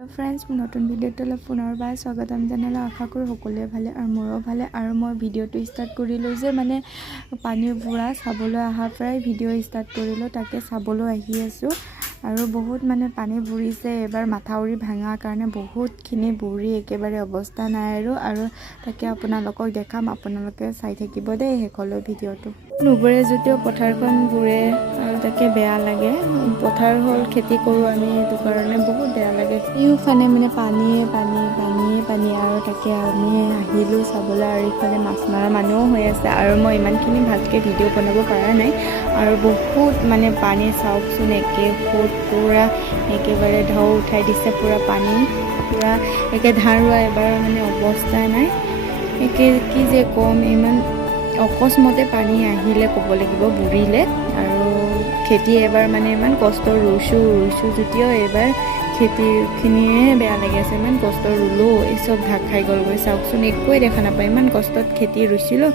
Friends मैं नतुन video पुनर्बार स्वागतम जानाला आशा करो सकलोरे भाले और मोरो भाले और मैं भिडिओ स्टार्ट करिलो जे माने पानी बुरा चाबोले आहा प्राय भिडिओ स्टार्ट करिलो ताके चाबोले आहि आसो और बहुत माने पानी बुरिसे एबार माथाउरी भाঙা कारणे बहुतखिनि बुरि एकेबारे अवस्था नाइ और ताके आपनालोকক देखाम आपनालोके चाइ থাকিব दे हेकलो भिडिओটো नुबुरे जतिओ पथारखन बुरे और ताके बेया लागे पथार हल खेती करू आमी एतु कारणे बहुत बेया लागे इउफाने माने पानी और ताके आमी आहिलो चाबोले और इफाले माछ मारा मानुह होय आछे और मैं इमानखिनि भालके भिडिओ बनाब पारा नाइ और बहुत माने पानी चाওকচোন एके फुट पूरा एकेबारे ढौ उठाई दिसे पूरा पानी पूरा एके धारुआ एबार माने अवस्था नाइ एके कि जे कम इमान अकस्मते पानी आहिले कब लागिब बुरिले और खेती एबार माने इमान कष्ट रुइसु जतिओ एबार खेतीखिनिए बेया लागि आछे इमान कष्ट रुलो ए सब ढाक खाइ गलगৈ चाওকচোন एकোৱে দেখা नापाय इमान कष्टत खेती रुइसिलो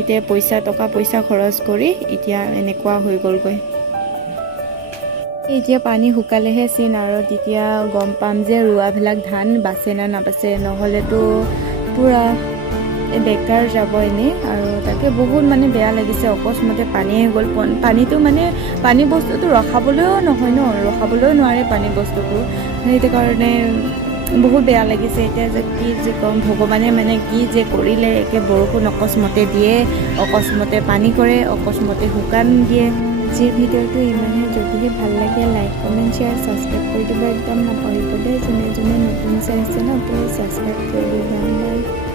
इते टका पैसा खरच करि इतिया एनेकुवा হৈ गलगৈ इतिया पानी हुकालेहे चिन और तितिया गम पाम जे रुवाभिलाक धान बाचे ना नाबाचे নহলে तो पूरा बेकार যাব एने और ताके बहुत माने बेया लागिसे अकस्मते पानी गल पानी तो माने पानी बस्तुটো रखाबলৈও নহয় ন रखाबলৈও নোৱাৰে पानी बस्तुটো সেইটো কাৰণে बहुत बेया लागिसे এতিয়া যে কি যে কম ভগৱানে মানে কি যে কৰিলে একে বৰষুণ অকস্মতে দিয়ে অকস্মতে পানী কৰে অকস্মতে হুকান দিয়ে जी भिडिओটো इमाने যদি ভাল লাগে লাইক কমেন্ট শেয়ার সাবস্ক্রাইব কৰি দিব একদম নাপাহৰিব দে যোনে যোনে নতুন চাইছে না প্লিজ সাবস্ক্ৰাইব কৰি দিব।